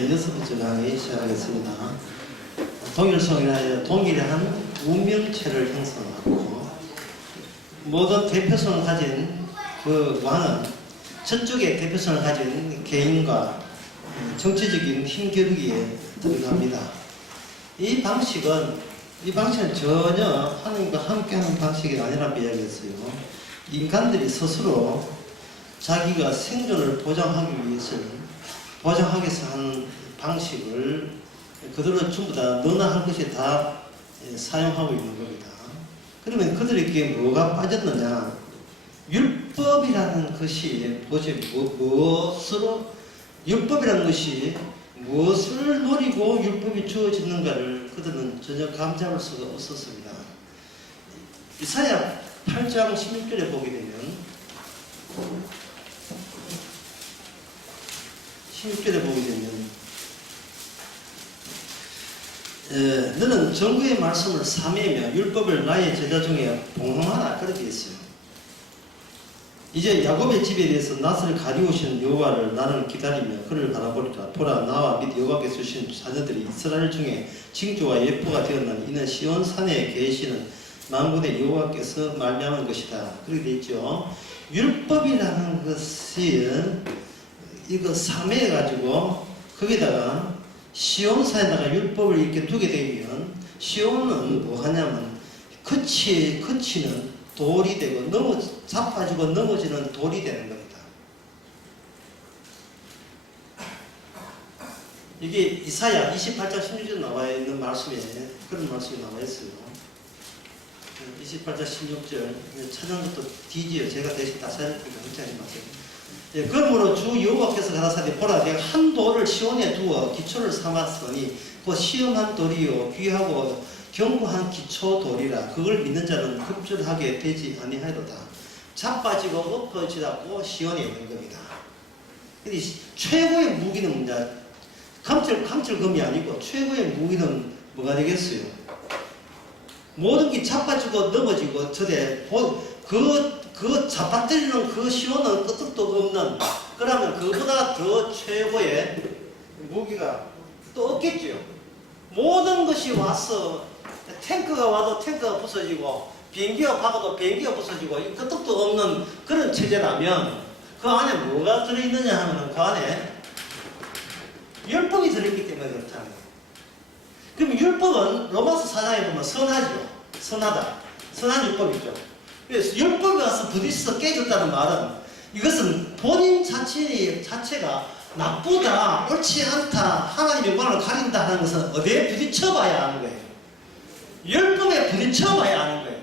이제 6번째 강의 시작하겠습니다. 동일성이나 동일한 운명체를 형성하고 모든 대표성을 가진 그 왕은 저쪽에 대표성을 가진 개인과 정치적인 힘겨루기에 들어갑니다. 이 방식은 전혀 하나님과 함께하는 방식이 아니라고 이야기했어요. 인간들이 스스로 자기가 생존을 보장하기 위해서 하는 방식을 그들은 전부 다 너나 할 것이 다 사용하고 있는 겁니다. 그러면 그들에게 뭐가 빠졌느냐? 율법이라는 것이 율법이라는 것이 무엇을 노리고 율법이 주어지는가를 그들은 전혀 감잡을 수가 없었습니다. 이사야 8장 16절에 보게 되면 16절에 보게 되면 너는 정구의 말씀을 삼매며 율법을 나의 제자 중에 봉헌하라 그렇게 했어요. 이제 야곱의 집에 대해서 낯을 가리우신 여호와를 나는 기다리며 그를 바라보리라. 보라 나와 및 여호와께서 주신 자녀들이 이스라엘 중에 징조와 예표가 되었나니 이는 시온 산에 계시는 만군의 여호와께서 말미암은 것이다. 그렇게 되어 있죠. 율법이라는 것이 이거 삼매해가지고 거기다가 시온산에다가 율법을 이렇게 두게 되면 시온은 뭐 하냐면 그치는 돌이 되고 자빠지고 넘어지는 돌이 되는 겁니다. 이게 이사야 28장 16절 나와 있는 말씀에 그런 말씀이 나와 있어요. 28장 16절 찾는 것도 뒤지요. 제가 대신 다 찾으니까 걱정하지 마세요. 예, 그러므로 주 여호와께서 가라사대 보라 내가 한 돌을 시온에 두어 기초를 삼았으니 그 시험한 돌이요 귀하고 견고한 기초 돌이라 그걸 믿는 자는 급절하게 되지 아니하리로다. 자빠지고 엎어지라고 시온에 있는 겁니다. 근데 최고의 무기는 뭐냐? 감철검이 아니고 최고의 무기는 뭐가 되겠어요? 모든 게 자빠지고 넘어지고 그 잡아뜨리는 그 시온은 끄떡도 없는, 그러면 그보다 더 최고의 무기가 또 없겠죠. 모든 것이 와서 탱크가 와도 탱크가 부서지고 비행기가 박아도 비행기가 부서지고 이 끄떡도 없는 그런 체제라면 그 안에 뭐가 들어있느냐 하면 그 안에 율법이 들어있기 때문에 그렇다는 거예요. 그럼 율법은 로마서 4장에 보면 선하죠. 선한 율법이죠. 그래서 율법이 와서 부딪혀서 깨졌다는 말은 이것은 본인 자체가 나쁘다, 옳지 않다, 하나님의 영광을 가린다 하는 것은 어디에 부딪혀봐야 하는 거예요. 율법에 부딪혀봐야 하는 거예요.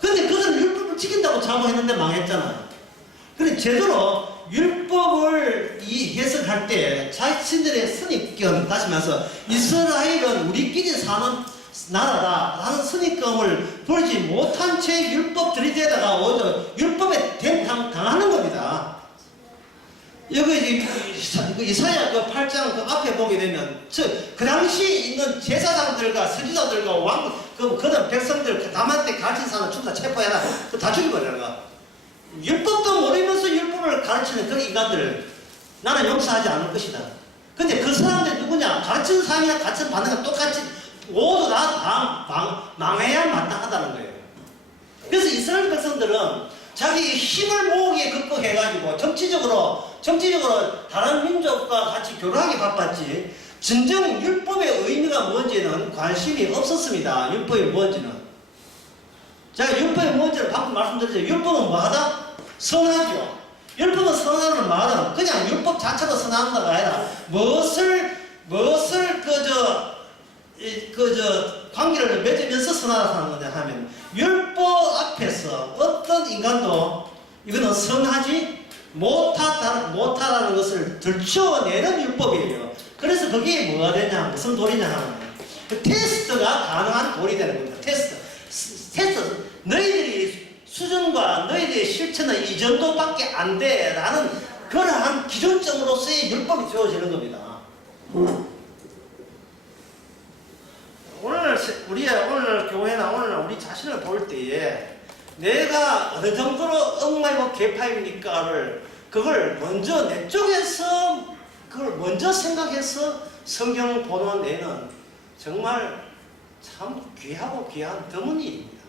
그런데 그들은 율법을 지킨다고 자부했는데 망했잖아요. 그런데 제대로 율법을 해석할 때 자신들의 선입견, 다시 말해서 이스라엘은 우리끼리 사는 나라다 라는 선입견을 버리지 못한 채 율법 들이대다가 오히려 율법에 당하는 겁니다. 여기 이사야 그 8장 그 앞에 보게 되면 그 당시 있는 제사장들과 서지자들과 그런 백성들 남한테 같이 사는 춤다 체포해라. 다 죽여버려라. 율법도 모르면서 율법을 가르치는 그 인간들을 나는 용서하지 않을 것이다. 근데 그 사람들이 누구냐? 가르치는 사람이나 가르치는 반응은 똑같이 모두 다 망해야 마땅하다는 거예요. 그래서 이스라엘 백성들은 자기의 힘을 모으기에 극복해가지고 정치적으로 다른 민족과 같이 교류하기 바빴지 진정 율법의 의미가 뭔지는 관심이 없었습니다. 율법이 뭔지는. 제가 율법이 뭔지를 방금 말씀드렸죠. 율법은 뭐하다? 선하죠. 율법은 선하는 말은 그냥 율법 자체로 선한다가 아니라 무엇을 관계를 맺으면서 선하다 하는 건데 하면 율법 앞에서 어떤 인간도 이거는 선하지 못하다는 것을 들춰내는 율법이에요. 그래서 그게 뭐가 되냐, 무슨 돌이냐 하면 그 테스트가 가능한 돌이 되는 겁니다. 테스트. 너희들이 수준과 너희들의 실체는 이 정도밖에 안 돼 라는 그러한 기준점으로서의 율법이 주어지는 겁니다. 오늘 교회나 오늘 우리 자신을 볼 때에 내가 어느 정도로 엉망이고 개파입니까를 그걸 먼저 내 쪽에서 그걸 먼저 생각해서 성경 보는 애는 정말 참 귀하고 귀한 드문 일입니다.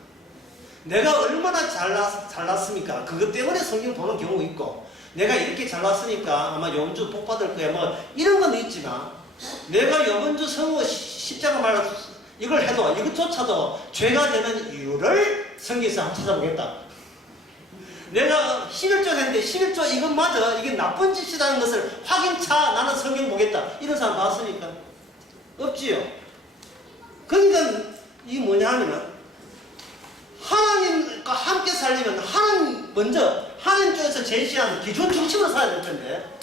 내가 얼마나 잘났습니까? 그것 때문에 성경 보는 경우 있고, 내가 이렇게 잘났으니까 아마 이번 주 복 받을 거야 뭐 이런 건 있지만, 내가 이번 주 성우 십자가 말 이걸 해도 이것조차도 죄가 되는 이유를 성경에서 한번 찾아보겠다. 내가 11조 했는데 11조 이것마저 이게 나쁜 짓이라는 것을 확인차 나는 성경 보겠다. 이런 사람 봤습니까? 없지요. 그러니까 이게 뭐냐 하면은 하나님과 함께 살려면 하나님 먼저 하나님 쪽에서 제시한 기준 중심으로 살아야 될 텐데,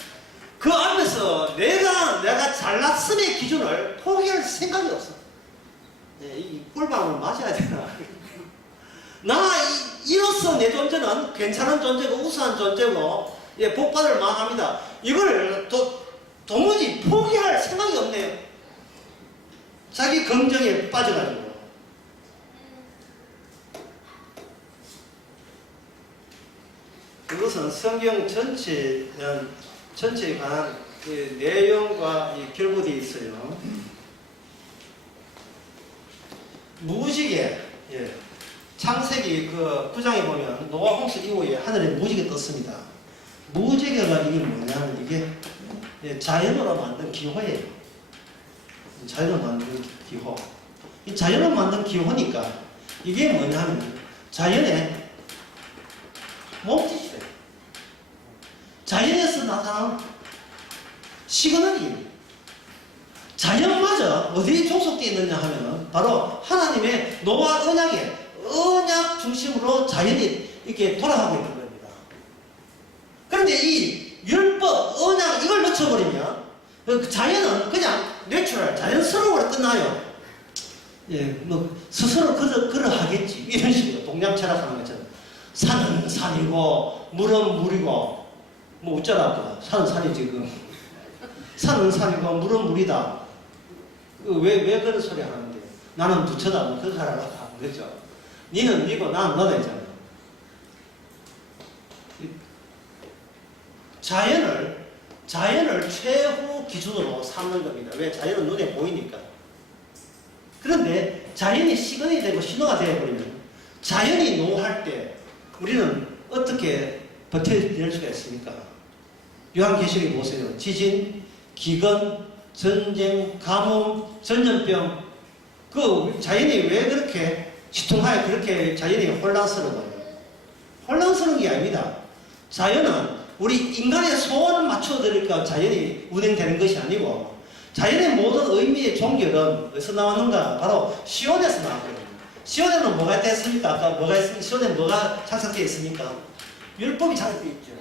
그 앞에서 내가 잘났음의 기준을 포기할 생각이 없어. 이 꿀밤을 맞아야 되나? 이로써 내 존재는 괜찮은 존재고 우수한 존재고 복받을 만합니다. 이걸 도무지 포기할 생각이 없네요. 자기 긍정에 빠져가지고. 그것은 성경 전체에 관한 내용과 결부되어 있어요. 무지개, 창세기 그 9장에 보면 노아 홍수 이후에 하늘에 무지개 떴습니다. 무지개가 이게 뭐냐면 이게 자연으로 만든 기호예요. 자연으로 만든 기호. 이 자연으로 만든 기호니까 이게 뭐냐면 자연의 몸짓이에요. 자연에서 나타난 시그널이에요. 자연마저 어디에 종속되어 있느냐 하면 바로 하나님의 노아 언약에 언약 중심으로 자연이 이렇게 돌아가고 있는 겁니다. 그런데 이 율법, 언약 이걸 놓쳐버리면 그 자연은 그냥 내추럴, 자연스러움으로 끝나요. 뭐 스스로 그러하겠지 이런 식으로 동양 철학하는 것처럼 산은 산이고 물은 물이고 뭐 어쩌라고 산은 산이지 그 산은 산이고 물은 물이다. 왜 그런 소리 하는데 나는 부처다 뭐 그거 하라고 하는 거죠. 니는 니고 나는 너다 있잖아. 자연을 최후 기준으로 삼는 겁니다. 왜? 자연은 눈에 보이니까. 그런데 자연이 시그널이 되고 신호가 되어버리면 자연이 노할 때 우리는 어떻게 버텨낼 수가 있습니까? 요한계시록에 보세요. 지진, 기근, 전쟁, 가뭄, 전염병. 그 자연이 왜 그렇게 시통하에 그렇게 자연이 혼란스러워요? 혼란스러운 게 아닙니다. 자연은 우리 인간의 소원을 맞춰드리니까 자연이 운행되는 것이 아니고, 자연의 모든 의미의 종결은 어디서 나왔는가? 바로 시온에서 나왔거든요. 시온에는 뭐가 됐습니까? 아까 뭐가 있습니까? 시온에 뭐가 창설되어 있습니까? 율법이 창설되어 있죠.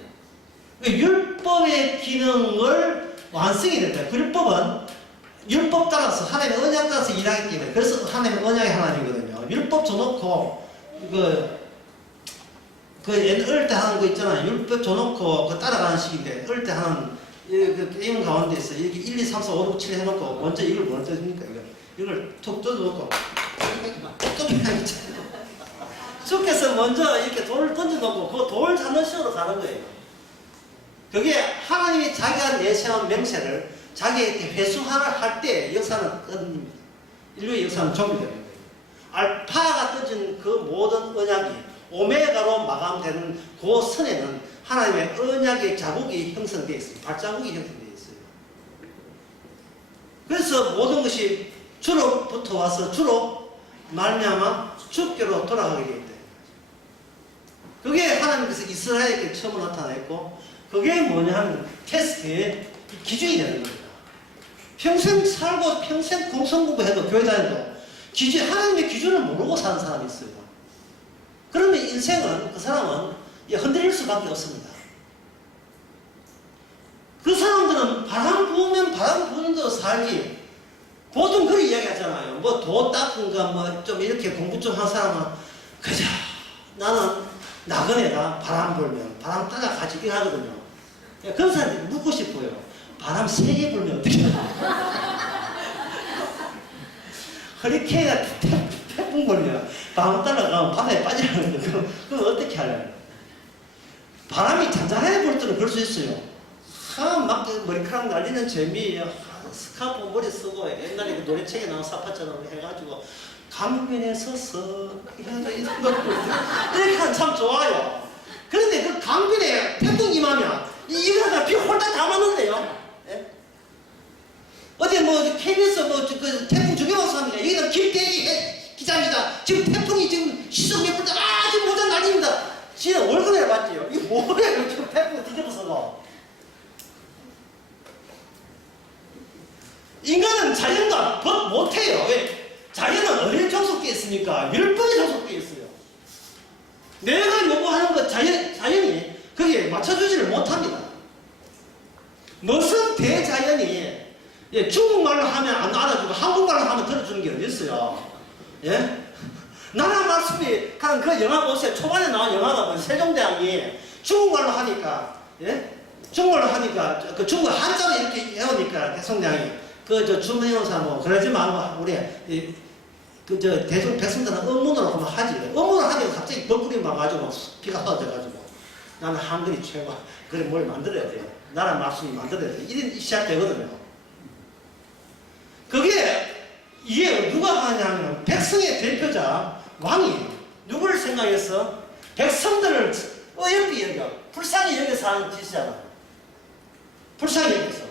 율법의 기능을 완성이 된다. 그 율법은 율법 따라서 하나님의 언약 따라서 일하기 때문에, 그래서 하나님의 언약의 하나님이거든요. 율법 줘놓고 어릴 때 하는 거 있잖아요. 율법 줘놓고 그 따라가는 식인데, 어릴 때 하는 그 게임 가운데서 이렇게 1, 2, 3, 4, 5, 6, 7 해놓고 먼저 이걸 뭘 떠줍니까? 이걸 툭 뜯어놓고 주께서 먼저 이렇게 돌을 던져놓고 그 돌 잡는 식으로 가는 거예요. 그게 하나님이 자기가 내세운 명세를 자기에게 회수할 때 역사는 끝납니다. 인류의 역사는 종료되는 거예요. 알파가 떠진 그 모든 언약이 오메가로 마감되는 그 선에는 하나님의 언약의 자국이 형성되어 있습니다. 발자국이 형성되어 있어요. 그래서 모든 것이 주로부터 와서 주로 말미암아 주께로 돌아가게 되어 있다. 그게 하나님께서 이스라엘에게 처음 나타냈고, 그게 뭐냐 하면 테스트의 기준이 되는 겁니다. 평생 살고 평생 공성공부해도 교회 다녀도 하나님의 기준을 모르고 사는 사람이 있어요. 그러면 인생은 그 사람은 흔들릴 수밖에 없습니다. 그 사람들은 바람 부으면 바람 부는 대로 살기. 보통 그런 이야기 하잖아요. 뭐 도 닦은가 뭐 좀 이렇게 공부 좀 한 사람은 그저 나는 나그네다. 바람 불면 바람 따라가지 이러거든요. 그런 사람들이 묻고 싶어요. 바람 세게 불면 어떻게 해요? 허리케인이나 태풍 불면 바람 따라가면 바다에 빠지라는데 그럼 어떻게 하려고? 바람이 잔잔하게 불 때는 그럴 수 있어요. 참 막 머리카락 날리는 재미, 스카프 머리 쓰고 옛날에 그 노래책에 나온 사파처럼 해가지고 강변에 서서 이렇게 하면 참 좋아요. 그런데 그 강변에 태풍 임하면 이거 비 홀딱 다 맞는데요. 예? 어제 뭐 KBS 그 태풍 중계방송 합니다. 여기다 김태희 기자입니다. 지금 태풍이 지금 시속 몇 분다 지금 모자 날립니다. 진짜 월급을 받지요. 이게 뭐예요? 지금 태풍 뒤집어서가. 인간은 자연과 벗 못해요. 왜? 자연은 어딜 종속되어 있습니까? 멸법에 종속되어 있어요. 내가 요구하는 것 자연이 거기에 맞춰주지를 못합니다. 무슨 대자연이 중국말로 하면 안 알아주고 한국말로 하면 들어주는 게 어디 있어요? 예? 나라 말씀이 그 영화 보세요. 초반에 나온 영화가 뭐 세종대왕이 중국말로 하니까 예? 중국말로 하니까 그 중국 한자로 이렇게 해오니까 세종대왕이 그 주문해온사 뭐 그러지 말고 우리 그저 대중 백성들은 업문으로 하면 하지. 업문으로 하니까 갑자기 벅구리 막가지고 비가 쏟아져가지고 나는 한글이 최고. 그래 뭘 만들어야 돼요. 나라 말씀이 만들어야 돼. 이런 시작되거든요. 그게 이게 누가 하냐면 백성의 대표자 왕이 누구를 생각해서 백성들을 어여삐 여겨 불쌍히 여겨서 하는 짓이잖아. 불쌍히 여겨서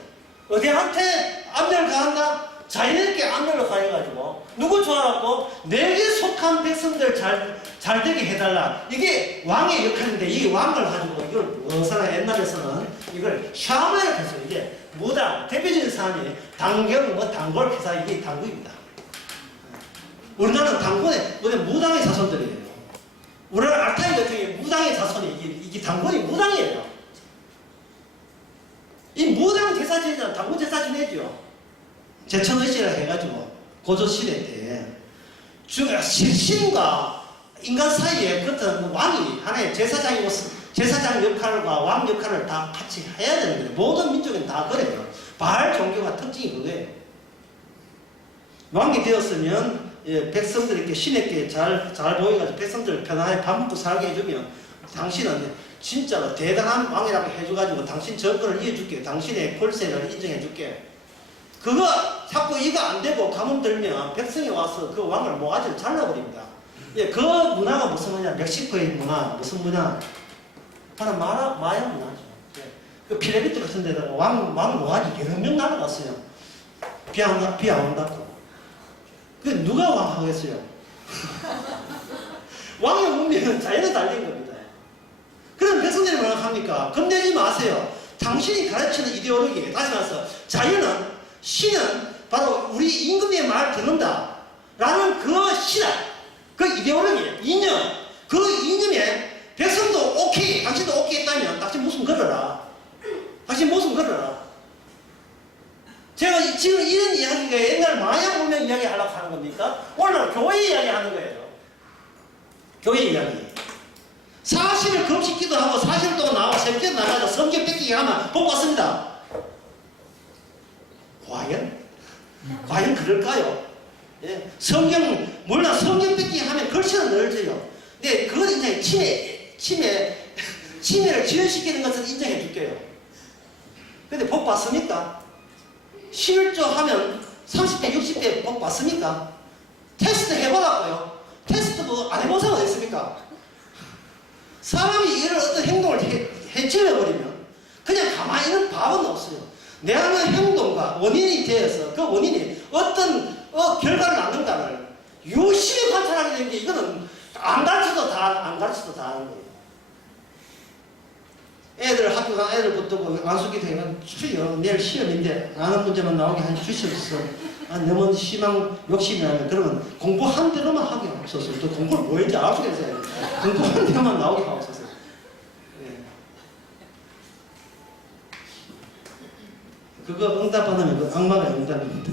어디한테 압력을 가한다? 자연스럽게 압력을 가해가지고 누구 좋아하고 내게 속한 백성들 잘 되게 해달라. 이게 왕의 역할인데 이 왕을 가지고 이걸 어서나 옛날에서는 이걸 샤머라고 해서 이게 무당 대표적인 사람이 당경 뭐 단골 회사 이게 당구입니다. 우리나라는 당군의 무당의 자손들이에요. 우리나라 알타이 같은 경우에 무당의 자손이 이게 당군이 무당이에요. 이 무당 제사 지내잖아. 당군 제사 지내죠. 제천의식이라 해가지고 고조시대 때 신과 인간 사이에 그때 왕이 하나의 제사장 역할과 왕 역할을 다 같이 해야 되는 거예요. 모든 민족은 다 그래요. 바알 종교가 특징이 그거예요. 왕이 되었으면 백성들이 이렇게 신에게 잘 보여가지고 백성들을 편안하게 밥 먹고 살게 해주면 당신은 진짜로 대단한 왕이라고 해줘가지고 당신 정권을 이어줄게. 당신의 권세를 인정해줄게. 그거 자꾸 이거 안 되고 가뭄 들면 백성이 와서 그 왕을 모가지를 잘라버립니다. 예, 그 문화가 무슨 문화? 멕시코의 문화, 무슨 문화? 하나 마야 문화죠. 예. 그 피라미드 같은 데다가 왕 모가지 여러 명 날아갔어요. 비 안 온다고. 그 누가 왕 하겠어요? 왕의 운명은 자연에 달린 겁니다. 그럼 백성들이 뭐라고 합니까? 겁내지 마세요. 당신이 가르치는 이데올로기, 다시 말해서 자연은 신은 바로 우리 임금의 말 듣는다 라는 그 신앙, 그 이데올로기, 이념, 그 이념에 백성도 오케이, 당신도 오케이 했다면 당신 목숨 걸어라. 당신 목숨 걸어라. 제가 지금 이런 이야기가 옛날 마야 문명 이야기 하려고 하는 겁니까? 오늘 교회 이야기 하는 거예요. 교회 이야기. 40일 금식 기도하고 40일 동안 나와 새벽에 나가서 성경 뺏기게 하면 복 받습니다. 과연 그럴까요? 예. 물론 성경 뺏기 하면 글씨는 늘져요. 근데 그걸 인정해. 침해를 지연시키는 것은 인정해 줄게요. 근데 복 받습니까? 11조 하면 30배, 60배 복 받습니까? 테스트 해보라고요. 테스트 뭐 안 해본 사람 어디 있습니까? 사람이 이런 어떤 행동을 해치워버리면 그냥 가만히 있는 밥은 없어요. 내 하는 행동과 원인이 되어서 그 원인이 어떤 결과를 낳는가를 유심히 관찰하게 되는 게 이거는 안 가르쳐도 다 하는 거예요. 애들 학교 간 애들 붙들고 안수기도 해가 주여 내일 시험인데 아는 문제만 나오게 해주셔서 너무 심한 욕심이 나면 그러면 공부한 대로만 하게 하옵소서. 또 공부를 뭐 했는지 알 수가 있어요. 공부한 대로만 나오게 하옵소서. 그거 응답 안 하면 그 악마가 응답입니다.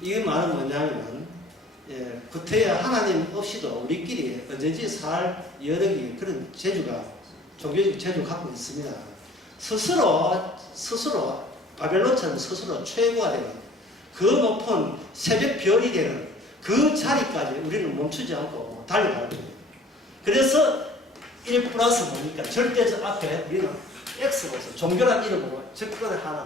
이 말은 뭐냐면 구태여 하나님 없이도 우리끼리 언제든지 살 여력이 그런 재주가 종교적 재주 갖고 있습니다. 스스로 바벨론처럼 스스로 최고가 되는 그 높은 새벽 별이 되는 그 자리까지 우리는 멈추지 않고 달려가는 거예요. 그래서 1 플러스 뭡니까? 절대적 앞에 우리는 X로서 종교란 이름으로 접근을 하는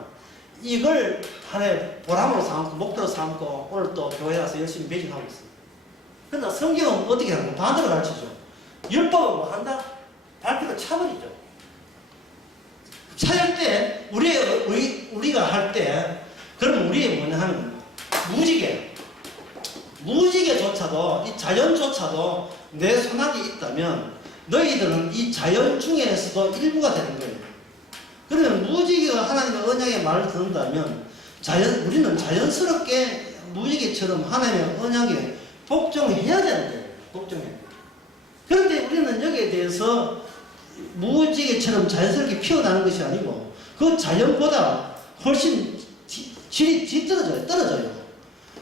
이걸 하나의 보람으로 삼고 목표로 삼고 오늘 또 교회 와서 열심히 매진하고 있습니다. 그러나 성경은 어떻게 하는 거? 반대로 가르치죠. 율법은 뭐 한다? 발표를 차버리죠. 차일 때 우리가 할 때 그럼 우리의 뭐냐 하면 무지개조차도 이 자연조차도 내 손아귀 있다면 너희들은 이 자연 중에서도 일부가 되는 거예요. 그러면 무지개가 하나님의 언약의 말을 듣는다면 우리는 자연스럽게 무지개처럼 하나님의 언약에 복종해야 되는 거예요. 복종해야 돼요. 그런데 우리는 여기에 대해서 무지개처럼 자연스럽게 피어나는 것이 아니고 그 자연보다 훨씬 질이 떨어져요.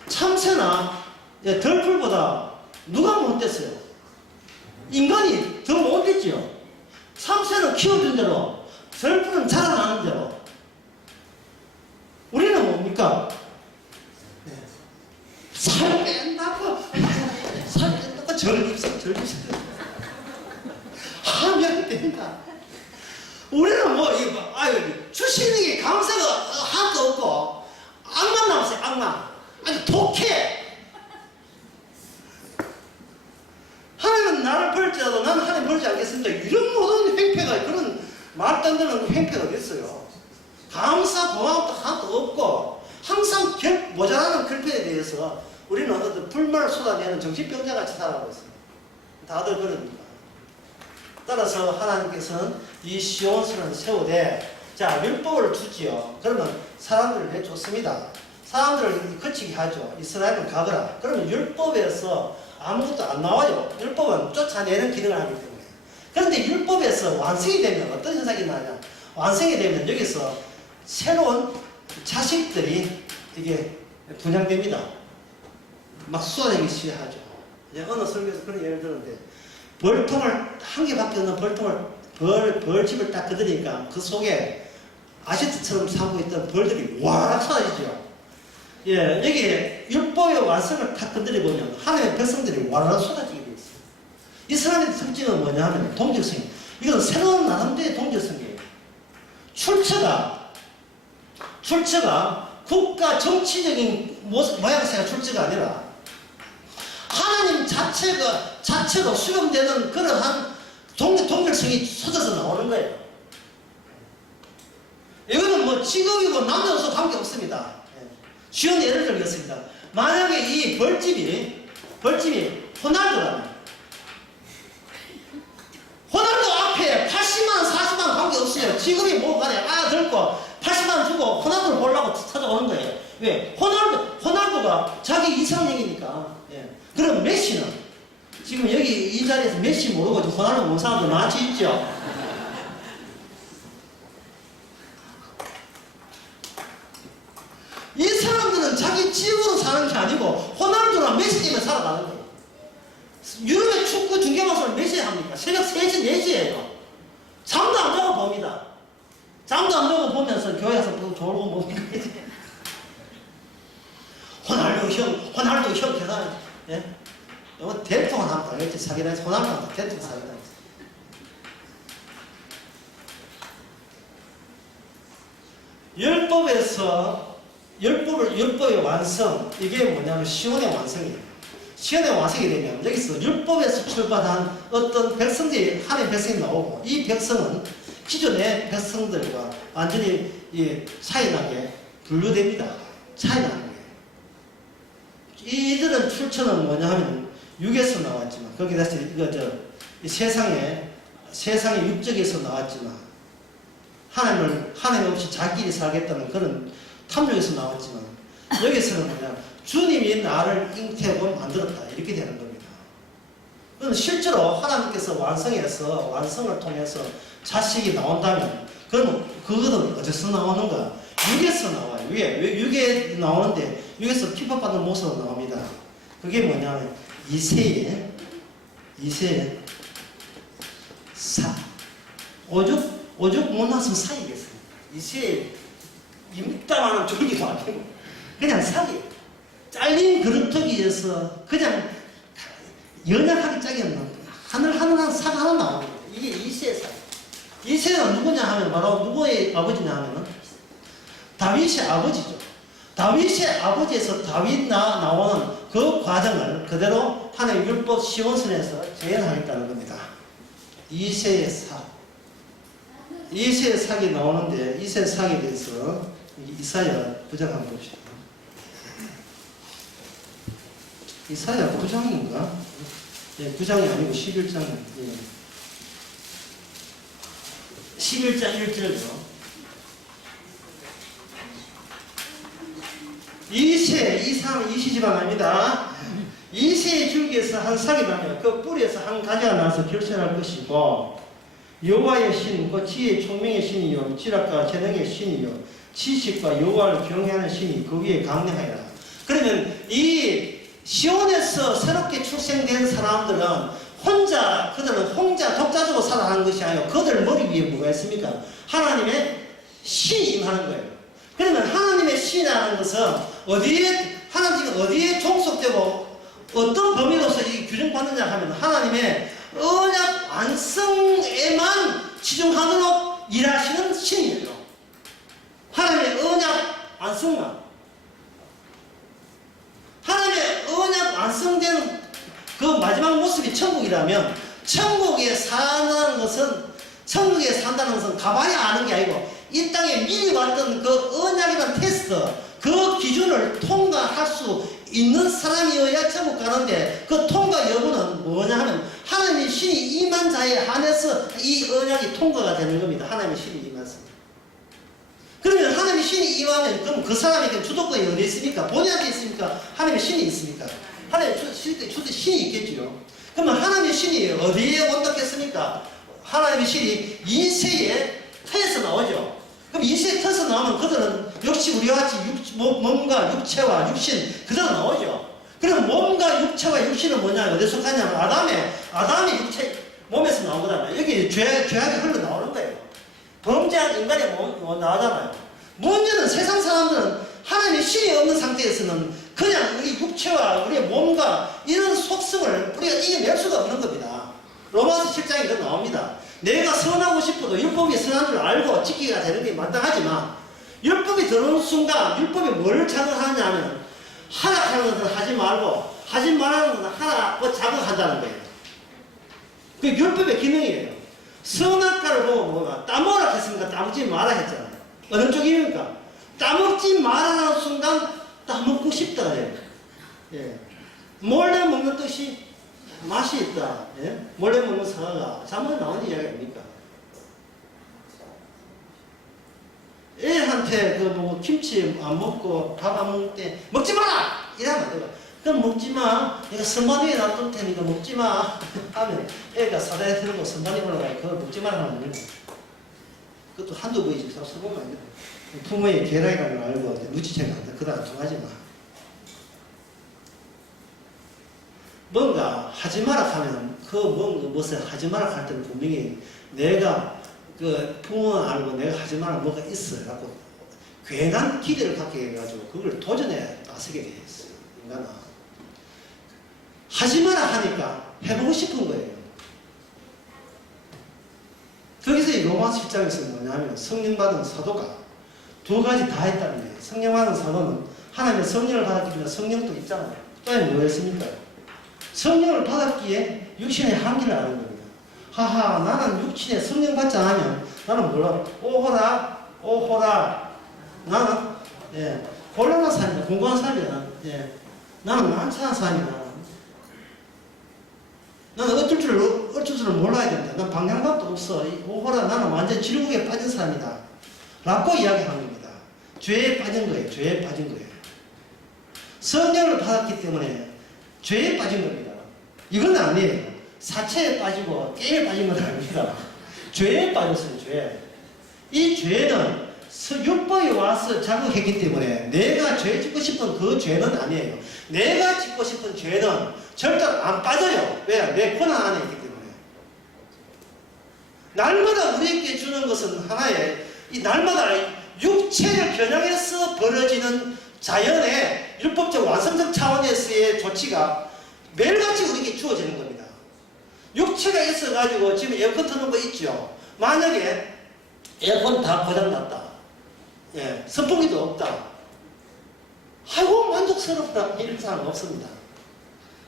참새나 덜풀보다 누가 못됐어요? 인간이 더 못됐지요. 참새는 키워준 대로 덜풀은 자라나는 대로 우리는 뭡니까? 살 뺀다고 절입사 하면 된다. 우리는 주신에게 감사가 하나도 없고 악만 남았어요. 악만 아주 독해. 하나님은 나를 벌지라도 나는 하나님 벌지 않겠습니다. 이런 모든 행패가 그런 말도 안 되는 행패가 됐어요. 감사 고마움도 하나도 없고 항상 모자라는 결핍에 대해서 우리는 어떤 불만을 쏟아내는 정신병자같이 살아가고 있습니다. 다들 그럽니다. 따라서 하나님께서는 이 시온산을 세우되 자 율법을 주지요. 그러면 사람들을 내쫓습니다. 사람들을 거치게 하죠. 이스라엘은 가거라. 그러면 율법에서 아무것도 안 나와요. 율법은 쫓아내는 기능을 하기 때문에. 그런데 율법에서 완성이 되면 어떤 현상이 나냐? 완성이 되면 여기서 새로운 자식들이 이게 분양됩니다. 막 쏟아내기 시작하죠. 어느 설교에서 그런 예를 들었는데 벌통을 한 개밖에 없는 벌집을 딱 그들이니까 그 속에 아시트처럼 살고 있던 벌들이 와락 쏟아지죠. 여기 율법의 완성을 딱 건드려보면 하나님의 백성들이 와락 쏟아지게 되어 있어요. 이스라엘의 특징은 뭐냐 하면 동질성이에요. 이건 새로운 나름대로의 동질성이에요. 출처가 국가 정치적인 모양새가 출처가 아니라 하나님 자체로 수용되는 그러한 동질성이 쏟아져 나오는 거예요. 이거는 직업이고 남녀노소 관계없습니다. 쉬운 예를 들겠습니다. 만약에 이 벌집이 호날두라면 호날두 앞에 80만 40만 관계없어요. 직업이 뭐 간에 들고 80만 주고 호날두를 보려고 찾아오는 거예요. 왜? 호날두가 자기 이상형이니까. 그럼 메시는 지금 여기 이 자리에서 메시 모르고 호날두 모르는 사람들 많이 있죠. 이 사람들은 자기 집으로 사는 게 아니고 호날두나 메시 때문에 살아가는 거예요. 유럽의 축구 중계방송을 몇 시에 합니까? 새벽 3시, 4시에요. 잠도 안 자고 봅니다. 잠도 안 자고 보면서 교회 와서 졸고 뭡니까? 호날두 형 계산. 이거 대통령 하면 당연히 사기당해서 호날두한테 대통령 사기당했어. 율법의 완성, 이게 뭐냐면 시온의 완성이에요. 시온의 완성이 되면 여기서 율법에서 출발한 어떤 백성들이 하나님의 백성이 나오고 이 백성은 기존의 백성들과 완전히 차이나게 분류됩니다. 차이나는 거예요. 이들은 출처는 뭐냐 하면 육에서 나왔지만 거기다 이 세상의 육적에서 나왔지만 하나님 없이 자기끼리 살겠다는 그런 탐욕에서 나왔지만 여기서는 뭐냐 주님이 나를 잉태하고 만들었다 이렇게 되는 겁니다. 그럼 실제로 하나님께서 완성을 통해서 자식이 나온다면 그거는 어디서 나오는가? 육에서 나와요. 육에 나오는데 육에서 핍박받는 모습으로 나옵니다. 그게 뭐냐면 이세의 오죽 못 나서 사이겠습니다. 이세의 임따만한 졸기도 아니고 그냥 사이 잘린 그릇터기에서 그냥 연약하게 짜겠는 하늘하늘한 사가 하나 나옵니다. 이게 이세의 사이. 이새는 누구냐 하면 바로 누구의 아버지냐 하면은 다윗의 아버지죠. 다윗의 아버지에서 다윗 나오는 그 과정을 그대로 하나님 율법 시온선에서 재현하겠다는 겁니다. 이새의 삭. 이새의 삭이 나오는데 이새의 삭에 대해서 이사야 9장 한번 봅시다. 이사야 9장인가? 예, 9장이 아니고 11장. 예. 11장 1절이요. 이새, 이시지방 아닙니다. 이새의 줄기에서 한 삭이 나며 그 뿌리에서 한 가지가 나서 결실할 것이고 여호와의 신, 그 지혜의 총명의 신이요 지략과 재능의 신이요 지식과 여호와를 경외하는 신이 그 위에 강림하리라. 그러면 이 시온에서 새롭게 출생된 사람들은 그들은 혼자 독자적으로 살아가는 것이 아니고 그들 머리 위에 뭐가 있습니까? 하나님의 신이 임하는 거예요. 그러면 하나님의 신이라는 것은 하나님은 어디에 종속되고 어떤 범위로서 이 규정받느냐 하면 하나님의 언약 완성에만 치중하도록 일하시는 신이에요. 하나님의 언약 완성만. 하나님의 언약 완성된 그 마지막 모습이 천국이라면 천국에 산다는 것은 가봐야 아는 게 아니고 이 땅에 미리 왔던 그 언약이라는 테스트 그 기준을 통과할 수 있는 사람이어야 천국 가는데 그 통과 여부는 뭐냐 하면 하나님의 신이 임한 자에 한해서 이 언약이 통과가 되는 겁니다. 하나님의 신이 임해서. 그러면 하나님의 신이 임하면 그럼 그 사람에게 주도권이 어디 있습니까? 본인한테 있습니까? 하나님의 신이 있습니까? 하나님의 신이 있겠죠. 그러면 하나님의 신이 어디에 온답했습니까? 하나님의 신이 인세의 터에서 나오죠. 그럼 인세의 터에서 나오면 그들은 역시 우리와 같이 몸과 육체와 육신 그대로 나오죠. 그럼 몸과 육체와 육신은 뭐냐? 어디에 속하냐면 아담의 육체 몸에서 나오거든요. 여기 죄악이 흘러나오는 거예요. 범죄한 인간이 나오잖아요. 문제는 세상 사람들은 하나님의 신이 없는 상태에서는 그냥 우리 육체와 우리의 몸과 이런 속성을 우리가 이겨낼 수가 없는 겁니다. 로마서 7장에 그 나옵니다. 내가 선하고 싶어도 율법이 선한 줄 알고 지키기가 되는 게 마땅하지만 율법이 들어오는 순간 율법이 뭘 자극하느냐 하면 하락하는 것은 하지 말고 하지 말라는 것은 하락하고 자극한다는 거예요. 그게 율법의 기능이에요. 선악과를 보고 뭐가 따먹으라 했습니까? 따먹지 마라 했잖아요. 어느 쪽입니까? 따먹지 말라는 순간 따먹고 싶다 해요. 예. 몰래 먹는 뜻이 맛이 있다. 예? 몰래 먹는 사과가 잘못 나온 이야기 아닙니까? 애한테 김치 안 먹고 밥 안 먹을 때 먹지 마라! 이러면 안 돼요. 그럼 먹지 마. 내가 선반 위에 놔둘 테니까 먹지 마. 하면 애가 사다리 들고 선반 위에 올라가요. 그걸 먹지 마라 하면 안 돼요. 그것도 한두 번이지. 써보면 안 돼요. 부모의 계략이라는 걸 알고 눈치채면 안 돼. 그러다 통하지 마. 뭔가 하지 마라 하면 무엇을 하지 마라 할 때는 분명히 내가 부모는 알고 내가 하지 마라 뭐가 있어요. 갖고 괜한 기대를 갖게 해가지고 그걸 도전에 나서게 돼 있어요. 인간은 하지 마라 하니까 해보고 싶은 거예요. 거기서 이 로마서 7장에서 뭐냐면 성령 받은 사도가 두 가지 다 했다는 거예요. 성령 받은 사도는 하나님의 성령을 받았기 때문에 성령도 있잖아요. 또 뭐였습니까? 성령을 받았기에 육신의 한계를 아는 겁니다. 하하, 나는 육신에 성령 받지 않으면 나는 몰라. 오호라. 나는 곤란한 삶이다. 공고한 삶이다. 나는 난처한 삶이다. 나는 어쩔 줄을 몰라야 된다. 난 방향감도 없어. 오호라, 나는 완전 지옥에 빠진 사람이다. 라고 이야기하는 겁니다. 죄에 빠진 거예요. 죄에 빠진 거예요. 성령을 받았기 때문에 죄에 빠진 겁니다. 이건 아니에요. 사체에 빠지고 게임에 빠진 건 아닙니다. 죄에 빠졌어요. 죄. 이 죄는 율법이 와서 자극했기 때문에 내가 죄 짓고 싶은 그 죄는 아니에요. 내가 짓고 싶은 죄는 절대로 안 빠져요. 왜? 내 권한 안에 있기 때문에. 날마다 우리에게 주는 것은 하나의 이 날마다 육체를 겨냥해서 벌어지는 자연의 율법적 완성적 차원에서의 조치가 매일같이 우리에게 주어지는 겁니다. 육체가 있어가지고 지금 에어컨 트는 거 있죠. 만약에 에어컨 다 고장났다. 예, 선풍기도 없다. 아이고 만족스럽다. 이런 사람 없습니다.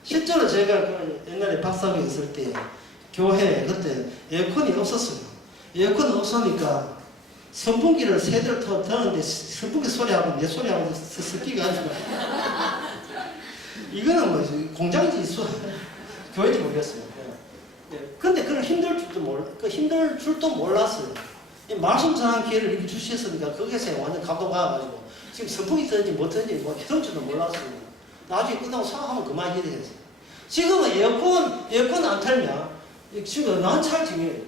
실제로 제가 그 옛날에 박사학위 있을 때 교회에 그때 에어컨이 없었어요. 에어컨 없으니까 선풍기를 세 대를 터는데 선풍기 소리하고 내 소리하고 섞이가지고 이거는 뭐 공장인지 교회인지 모르겠어요. 예. 근데 그걸 힘들 줄도 몰랐어요. 말씀 전한 기회를 이렇게 주셨으니까 거기서 완전 감동받아가지고 지금 선풍기 트는지 뭐 트는지 뭐 그런 줄도 몰랐어요. 나중에 끝나고 생각하면 그만 이해됐어요. 지금은 에어컨 안 틀면 지금 난잘 중요해요.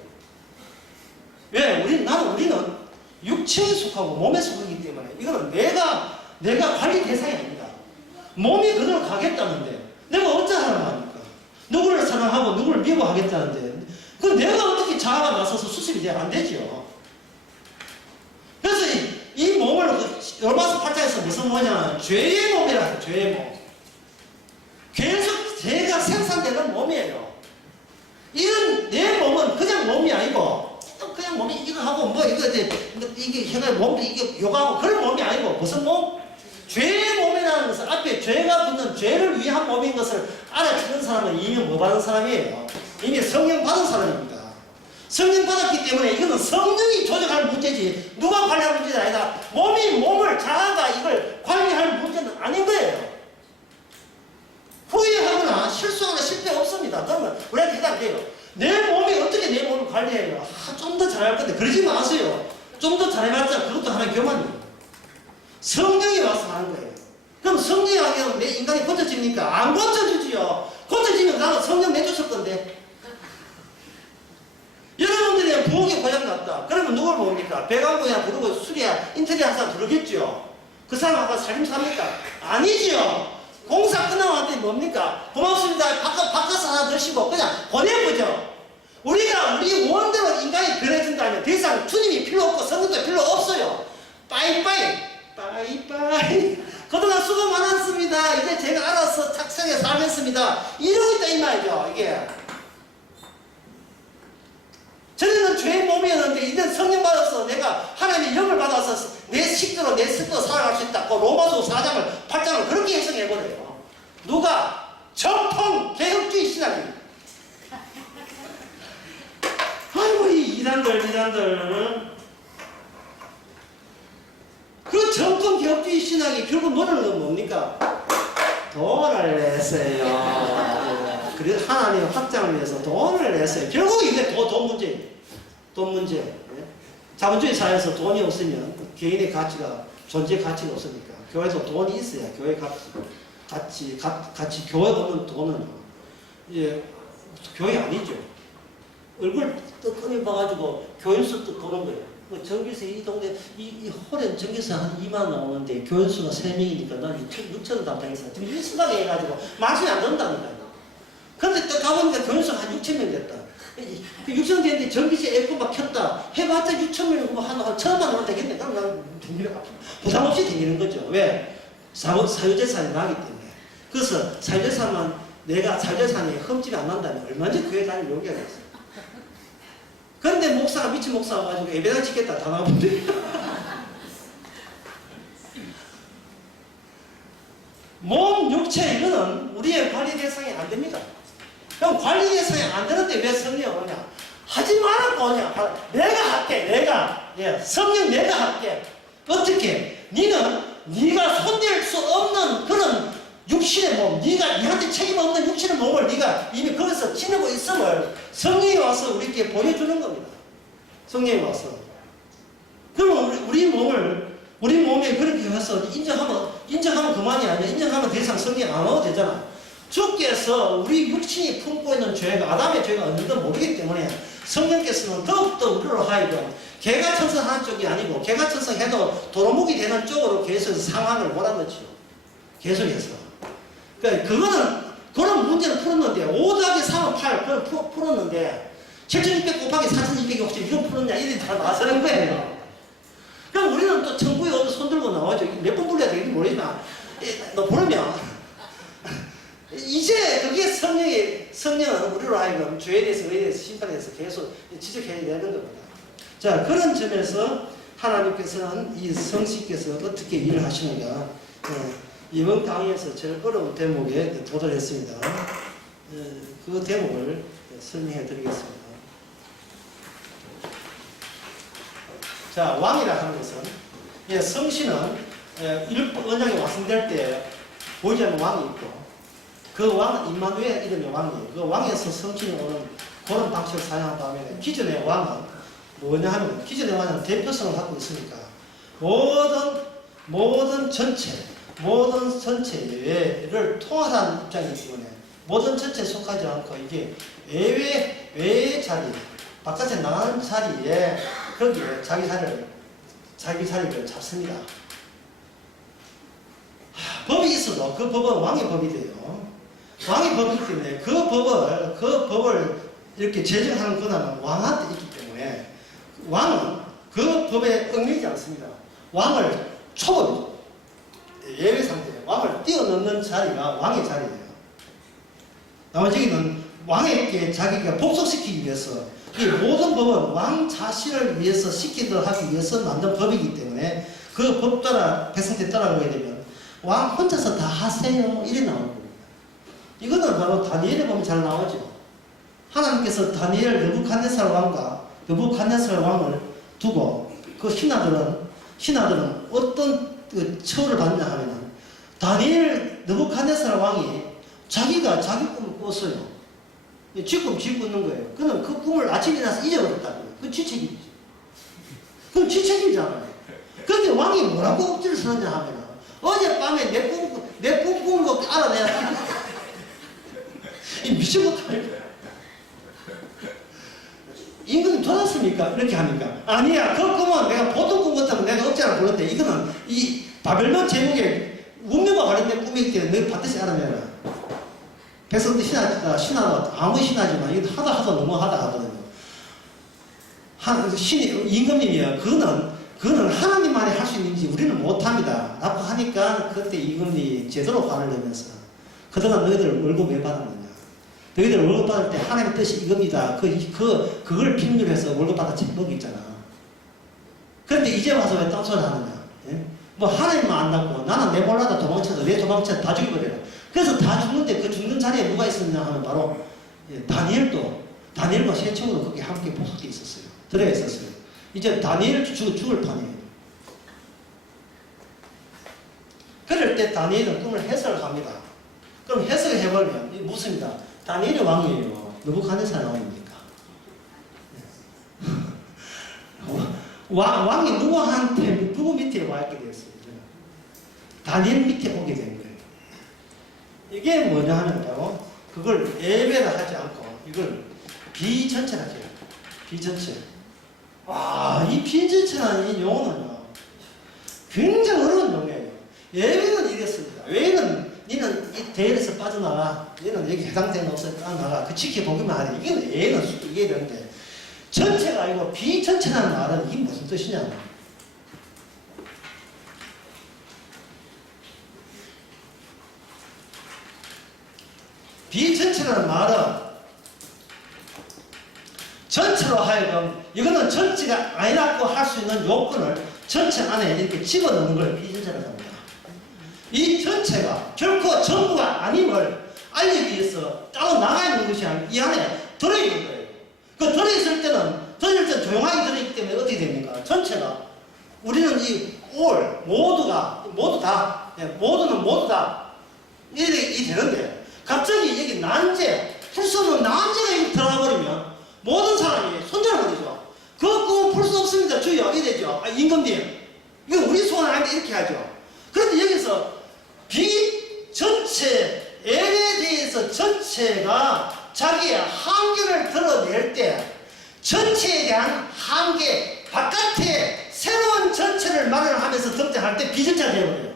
왜? 우리는 육체에 속하고 몸에 속하기 때문에 이거는 내가 관리 대상이 아니다. 몸이 그대로 가겠다는데 내가 어째 사랑합니까? 누구를 사랑하고 누구를 미워하겠다는데 그 내가 어떻게 자아가 나서서 수습이 돼야 안 되죠. 그래서 이 몸을 로마서 8장에서 무슨 뭐냐 죄의 몸이라 해요. 죄의 몸. 계속 죄가 생산되는 몸이에요. 이런 내 몸은 그냥 몸이 아니고 그냥 몸이 이거 하고 뭐 이게 해가 몸도 이게 요가하고 그런 몸이 아니고 무슨 몸? 죄의 몸이라는 것은 앞에 죄가 붙는 죄를 위한 몸인 것을 알아주는 사람은 이미 뭐 받은 사람이에요? 이미 성령 받은 사람입니다. 성령 받았기 때문에 이거는 성령이 조정할 문제지 누가 관리할 문제가 아니다. 몸을 자아가 이걸 관리할 문제는 아닌 거예요. 후회하거나 실수하거나 실패 없습니다. 그러면 우리한테 해답이 돼요. 내 몸이 어떻게 내 몸을 관리해요? 좀 더 잘할 건데 그러지 마세요. 좀 더 잘해봤자 그것도 하나의 교만이에요. 성령이 와서 하는 거예요. 그럼 성령이 하면 내 인간이 고쳐집니까? 안 고쳐지지요. 고쳐지면 나는 성령 내쫓을 건데. 여러분들이 부엌에 고장났다. 그러면 누굴 부릅니까? 배관공이나 부르고 수리야 인테리어 한 사람 부르겠죠. 그 사람 아까 살림삽니까? 아니지요. 공사 끝나고 왔더니 뭡니까? 고맙습니다. 바꿔서 하나 드시고 그냥 보내보죠. 우리 원대로 인간이 변해진다면 더 이상 주님이 필요 없고 성령도 필요 없어요. 빠이빠이. 그동안 수고 많았습니다. 이제 제가 알아서 착하게 살겠습니다. 이러고 있다 이 말이죠. 이게 전에는 죄의 몸이었는데 이제 성령 받아서 내가 하나님의 영을 받아서 내 식대로 내 뜻대로 살아갈 수 있다. 로마서 8장을 그렇게 해석해버려요. 누가? 정통 개혁주의 신학입니다. 아이고 이 이단들 그 정통 개혁주의 신학이 결국 노래는 건 뭡니까? 돈을 냈어요. 그래서 하나님 확장을 위해서 돈을 냈어요. 결국 이게 돈 문제예요. 돈 문제. 자본주의 사회에서 돈이 없으면 개인의 가치가 존재 가치가 없으니까 교회에서 돈이 있어야 교회 가치 교회가 없는 돈은 교회 아니죠. 얼굴 뜨끈히 봐가지고 교인수 또 보는 거예요. 전기세 이 동네 이 홀엔 전기세 한 2만 원 나오는데 교인수가 3명이니까 난 6천 원 담당했어. 지금 이 생각에 해가지고 말씀이 안 된다니까요. 근데 또 가보니까 교인수가 한 6천 명 됐다. 6천 명 됐는데 전기세 에어컨 막 켰다. 해봤자 6천 명이고 한 1,000만 원 되겠네. 그럼 난 부담 없이 다니는 거죠. 왜? 사유재산이 나기 때문에. 그래서 사유재산이 흠집이 안 난다면 얼마든지 교회 다닐 용기가 있어요. 그런데 목사가 미친 목사가 가지고 예배당 짓겠다 다 나오는데 몸, 육체 이거는 우리의 관리 대상이 안 됩니다. 그럼 관리 대상이 안 되는데 왜 성령이 오냐? 하지 말라고 오냐? 내가 할게. 성령 내가 할게. 어떻게? 네가 손댈 수 없는 그런 육신의 몸, 니한테 책임 없는 육신의 몸을 네가 이미 거기서 지내고 있음을 성령이 와서 우리에게 보여주는 겁니다. 성령이 와서. 그럼 우리 몸에 그렇게 해서 인정하면 그만이 아니야. 인정하면 더 이상 성령 안 와도 되잖아. 주께서 우리 육신이 품고 있는 죄가 아담의 죄가 없는 걸 모르기 때문에 성령께서는 더욱더 우리로 하여금 개가천선하는 쪽이 아니고 개가천선해도 도루묵이 되는 쪽으로 계속해서 상황을 몰아넣지요. 계속해서. 그러니까 그런 문제는 풀었는데 5 더하기 3은 8 그걸 풀었는데 7,600 곱하기 4,260 이거 풀었냐 이래 다 나서는 거예요. 그럼 우리는 또 천국에 오면 손 들고 나와죠. 몇 번 불러야 되는지 모르지만 너 부르면 이제 그게 성령은 우리로 하여금 죄에 대해서 의에 대해서 심판에 대해서 계속 지적해야 되는 겁니다. 자, 그런 점에서 하나님께서는 이 성씨께서 어떻게 일을 하시는가, 이번 강의에서 제일 어려운 대목에 도달했습니다. 그 대목을 설명해 드리겠습니다. 자, 왕이라 하는 것은, 성씨는 언약이 완성될 때 보이지 않는 왕이 있고, 그 왕은 임마누엘 이름의 왕이에요. 그 왕에서 성씨는 오는 그런 방식을 사용한 다음에, 기존의 왕은 뭐냐 하면, 기존의 왕은 대표성을 갖고 있으니까 모든 전체를 통할한 입장이기 때문에 모든 전체에 속하지 않고, 이게 외의 자리, 바깥에 나가는 자리에 거기에 자기 자리를 잡습니다. 법이 있어도 그 법은 왕의 법이 돼요. 왕의 법이기 때문에 그 법을 이렇게 제정하는 권한은 왕한테 있기 때문에 왕은 그 법에 얽매이지 않습니다. 왕을 초월이죠. 예외 상태에 왕을 뛰어넘는 자리가 왕의 자리예요. 나머지는 왕에게 자기가 복속시키기 위해서, 이 모든 법은 왕 자신을 위해서 시키도록 하기 위해서 만든 법이기 때문에 그 법 따라 백성들 따라가게 되면 왕 혼자서 다 하세요 이래 나오는 겁니다. 이거는 바로 다니엘에 보면 잘 나오죠. 하나님께서 다니엘 느부갓네살 왕을 두고 그 신하들은 어떤 그 처우를 받느냐 하면은, 다니엘 느부갓네살 왕이 자기가 자기 꿈을 꿨어요. 쥐꿈 쥐고 있는 거예요. 그는 그 꿈을 아침에 일어나서 잊어버렸다고요. 그건 쥐책임이죠. 그건 쥐책임이잖아요. 그런데 왕이 뭐라고 억지를 쓰느냐 하면은, 어젯밤에 내 꿈 꾼 거 알아내라. 이 미친것도 임금님 돌았습니까? 이렇게 하니까, 아니야, 그 꿈은 내가 보통 꿈 같다면 내가 억지로 불렀대. 이거는 이 바벨론 제국의 운명과 관련된 꿈이기 때문에 너희 반드시 알아내라. 백성들 신하가 아무리 신하지만 이거 하다 너무 하다 하거든요. 임금님이야. 그거는 하나님만이 할 수 있는지 우리는 못합니다. 라고 하니까 그때 임금님이 제대로 화를 내면서, 그동안 너희들 월급 왜 받았느냐? 너희들 월급 받을 때 하나님의 뜻이 이겁니다. 그걸 빌미로 해서 월급 받았지 먹이 있잖아. 그런데 이제 와서 왜 딴소리 하느냐? 예? 뭐 하나님만 안다고 나는 내 몰라다 도망쳐서 내 도망쳐서 다 죽여버려라. 그래서 다 죽는데 그 죽는 자리에 누가 있었냐 하면 바로 다니엘과 세척으로 거기 함께 복속되어 있었어요. 들어가 있었어요. 이제 다니엘 죽을 판이에요. 그럴 때 다니엘은 꿈을 해석을 합니다. 그럼 해석을 해보면 묻습니다. 다니엘이 왕이에요. 느부갓네살 왕입니까? 왕이 누구 밑에 와 있게 되었어요. 다니엘 밑에 오게 된 거예요. 이게 뭐냐 하면요, 그걸 예배를 하지 않고 이걸 비전체라 해요. 비전체. 이 비전체라는 이 용어는요, 굉장히 어려운 용어예요. 예배는 이랬습니다. 예배는 니는 이 대열에서 빠져나가. 얘는 여기 해당되는 옷을 빠져나가. 그 지켜보기만 하지. 이게 예는 이게 되는데, 전체가 아니고 비전체라는 말은 이게 무슨 뜻이냐. 비전체라는 말은 전체로 하여금 이거는 전체가 아니라고 할 수 있는 요건을 전체 안에 이렇게 집어넣는 걸 비전체라고 합니다. 이 전체가 결코 전부가 아님을 알리기 위해서 따로 나가 있는 것이 아니고 이 안에 들어있는 거예요. 그 들어있을 때는 조용하게 들어있기 때문에 어떻게 됩니까? 전체가 우리는 모두 다 이렇게 되는데, 갑자기 여기 난제, 풀 수 없는 난제가 여기 들어가 버리면 모든 사람이 손절을 버리죠. 그 꿈은 풀 수 없습니다. 주여, 이래 되죠. 임금님, 이거 우리 소원 아닌데 이렇게 하죠. 그런데 여기서 비전체, 예배에 대해서 전체가 자기의 한계를 드러낼 때, 전체에 대한 한계, 바깥에 새로운 전체를 마련하면서 등장할 때 비전체가 되어버려요.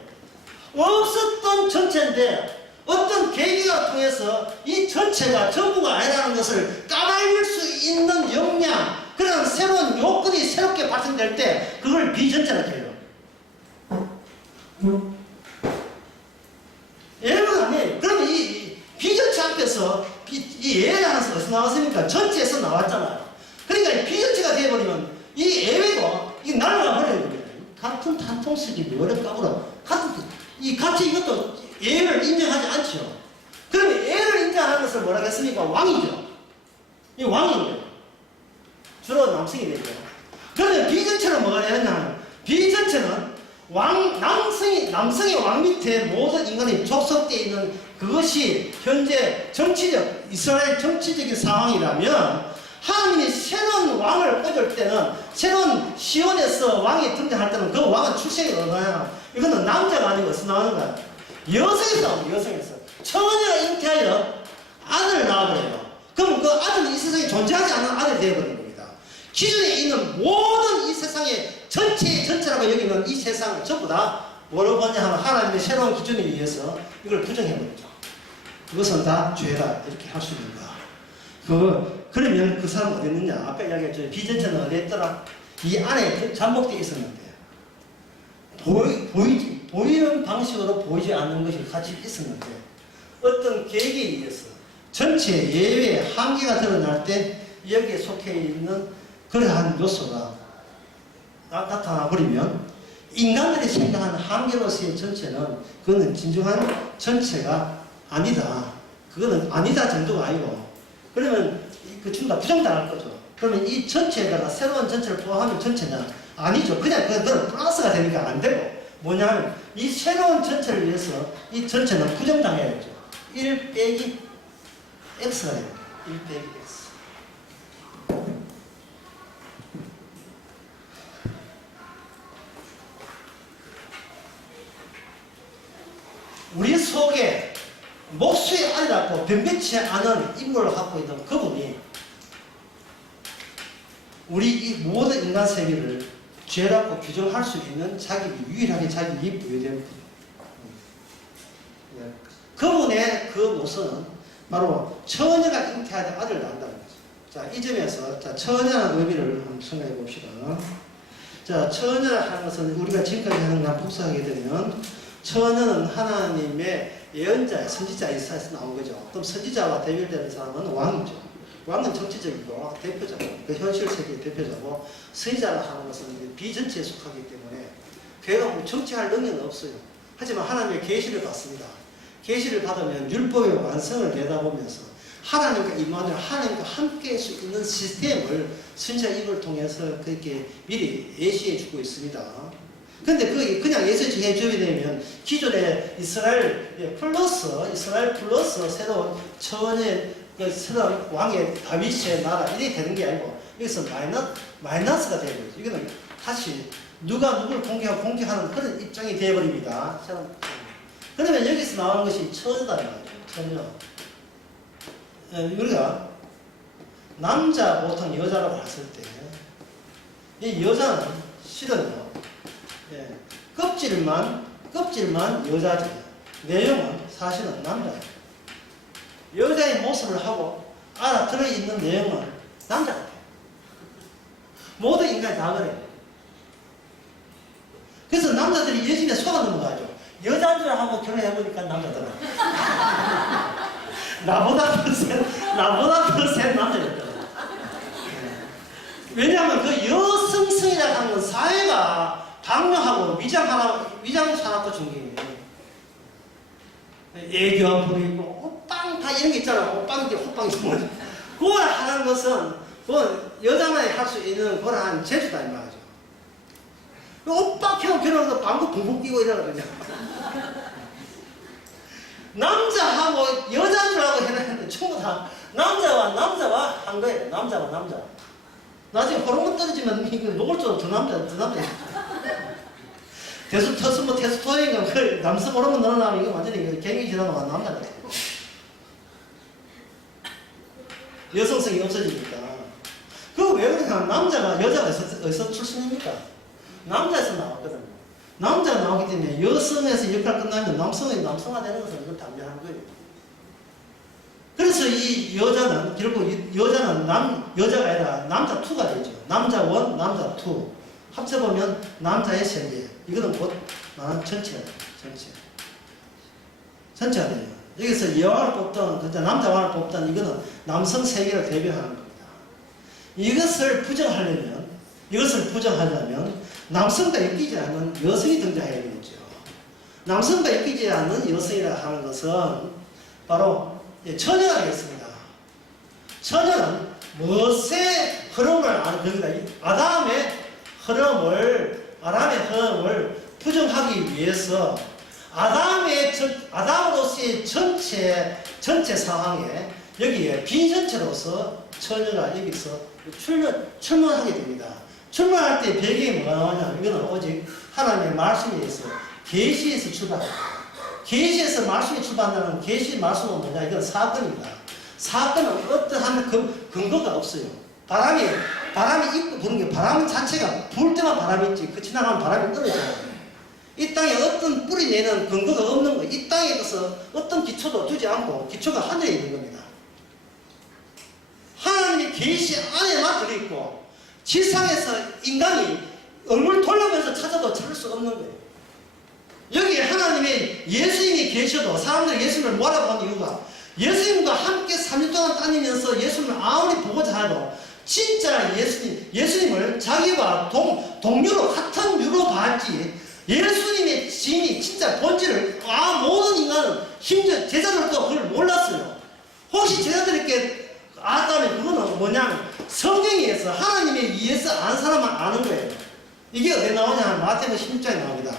없었던 전체인데 어떤 계기가 통해서 이 전체가 전부가 아니라는 것을 까발릴 수 있는 역량, 그런 새로운 요건이 새롭게 발생될 때 그걸 비전체라 해요. 예배가 아니에요. 그러면 이 비전체 앞에서 이 예라는 것은 어디서 나왔습니까? 전체에서 나왔잖아요. 그러니까 비전체가 되어버리면 이 예외도 이 날아가 버려야 됩니다. 같은 탄통식이 뭐래 까불어. 같이 이것도 예외를 인정하지 않죠. 그러면 예외를 인정하는 것을 뭐라고 했습니까? 왕이죠. 이 왕이죠. 주로 남성이 되죠. 그러면 비전체는 뭐가 되느냐? 비전체는 남성이 왕 밑에 모든 인간이 족속되어 있는 그것이 현재 이스라엘 정치적인 상황이라면 하나님이 새로운 왕을 꽂을 때는 새로운 시온에서 왕이 등장할 때는 그 왕은 출생이 얼마나 이거는 남자가 아니고 어디서 나오는 거야? 여성에서 처녀가 잉태하여 아들을 낳아버려요. 그럼 그 아들은 이 세상에 존재하지 않는 아들이 되어버리는 겁니다. 기존에 있는 모든 이 세상의 전체라고 여기는 이 세상을 전부 다 뭐로 보냐 하면 하나님의 새로운 기준에 의해서 이걸 부정해버리죠. 그것은 다 죄다 이렇게 할 수 있는 거야. 그러면 그 사람 어디 있느냐? 아까 이야기했죠. 비전체는 어디 있더라? 이 안에 잠복되어 있었는데 보이는 방식으로 보이지 않는 것이 같이 있었는데 어떤 계획에 의해서 전체 예외의 한계가 드러날 때 여기에 속해 있는 그러한 요소가 나타나 버리면 인간들이 생각하는 한계로서의 전체는 그거는 진정한 전체가 아니다. 그거는 아니다 정도가 아니고 그러면 그 전부 다 부정당할 거죠. 그러면 이 전체에다가 새로운 전체를 포함하면 전체냐? 아니죠. 그냥 그건 플러스가 되니까 안 되고 뭐냐면 이 새로운 전체를 위해서 이 전체는 부정당해야죠. 1 빼기 x가 됩니다. 1 빼기 x. 우리 속에 목수의 아니라고 변변치 않은 인물을 갖고 있는 그분이 우리 이 모든 인간 세계를 죄라고 규정할 수 있는 유일하게 자격이 부여된 분. 그분의 그 모습은 바로 처녀가 잉태하여 아들을 낳는다는 거죠. 자, 이 점에서 처녀라는 의미를 한번 생각해 봅시다. 자, 처녀라 하는 것은 우리가 지금까지 하는 걸 복수하게 되면 처녀는 하나님의 예언자, 선지자 이사야에서 나온 거죠. 그럼 선지자와 대별되는 사람은 왕이죠. 왕은 정치적이고 대표자고, 그 현실 세계의 대표자고, 선지자라 하는 것은 비전체에 속하기 때문에 걔가 정치할 능력은 없어요. 하지만 하나님의 계시를 받습니다. 계시를 받으면 율법의 완성을 내다보면서 하나님과 임마누엘, 하나님과 함께 할 수 있는 시스템을 선지자 입을 통해서 그렇게 미리 예시해 주고 있습니다. 근데 그게 그냥 예수해 줘야 되면 기존의 이스라엘 플러스 새로운 처녀의 새로운 왕의 다윗의 나라 이렇게 되는 게 아니고 여기서 마이너스가 되어버리죠. 이거는 다시 누가 누구를 공격하는 그런 입장이 되어버립니다. 그러면 여기서 나오는 것이 처녀다 말이죠. 처녀. 우리가 남자 보통 여자라고 했을 때 이 여자는 실은요. 껍질만 여자지 내용은 사실은 남자예요. 여자의 모습을 하고 알아들어 있는 내용은 남자 같아요. 모든 인간이 다 그래요. 그래서 남자들이 예전에 속아 넘어가죠. 여자인 줄 하고 결혼해보니까 남자더라. 나보다 더 센 남자였더라. 왜냐하면 그 여성성이라고 하는 건 사회가 강요하고 위장산업도 중요해요. 애교한 부리고 호빵 다 이런 게 있잖아. 호빵이 뭐지? 그걸 하는 것은 그건 여자만이 할 수 있는 그러한 재주다 이 말이죠. 오빠 결혼해서 방구 붕붕 끼고 이러거든요. 남자하고 여자인 줄 알고 해놨는데 전부 다 남자와 한 거예요. 남자. 나중에 호르몬 떨어지면 이거 노골적으로 더 남자. 테스토스테론인가 그 남성 호르몬 늘어나면 이거 완전히 갱이 지나면 남자 같아. 여성성이 없어지니까. 그거 왜 그러냐? 남자가 여자가 어디서 출신입니까? 남자에서 나왔거든요. 남자가 나오기 때문에 여성에서 역할 끝나면 남성화 되는 것은 이걸 담배하는 거예요. 그래서 이 여자는 결국 여자는 여자가 아니라 남자 2가 되죠. 남자 1, 남자 2 합쳐보면 남자의 세계. 이거는 곧 나는 전체가 돼요. 여기서 여왕을 뽑던 남자 왕을 뽑던 이거는 남성 세계를 대변하는 겁니다. 이것을 부정하려면 이것을 부정하려면 남성과 엮이지 않는 여성이 등장해야 되겠죠. 남성과 엮이지 않는 여성이라 하는 것은 바로 처녀가 되겠습니다. 처녀는 무엇의 흐름을 아는 겁니다. 아담의 흐름을 부정하기 위해서 아담으로서의 전체 상황에 여기에 비전체로서 처녀가 여기서 출몰하게 됩니다. 출몰할 때 배경이 뭐가 나오냐? 이거는 오직 하나님의 말씀에 의해서 계시에서 출발합니다. 계시에서 말씀이 출발한다는 계시 말씀은 뭐냐? 이건 사건입니다. 사건은 어떠한 근거가 없어요. 바람이 있고 부는 게 바람 자체가 불 때만 바람이 있지 그 지나가면 바람이 떨어져요. 이 땅에 어떤 뿌리 내는 근거가 없는 거예요. 이 땅에 있어서 어떤 기초도 두지 않고 기초가 하늘에 있는 겁니다. 하나님의 계시 안에만 들어있고 지상에서 인간이 얼굴 돌려면서 찾아도 찾을 수 없는 거예요. 여기에 하나님의 예수님이 계셔도 사람들이 예수님을 몰아본 이유가 예수님과 함께 3년 동안 다니면서 예수님을 아무리 보고자 해도 진짜 예수님을 자기와 동료로 같은 류로 봤지 예수님의 진이 진짜 본질을 모든 인간은 심지어 제자들도 그걸 몰랐어요. 혹시 제자들에게 알았다면 그거는 뭐냐 성경에서 하나님에 의해서 아는 사람만 아는 거예요. 이게 어디 나오냐 마태복음 16장에 나옵니다.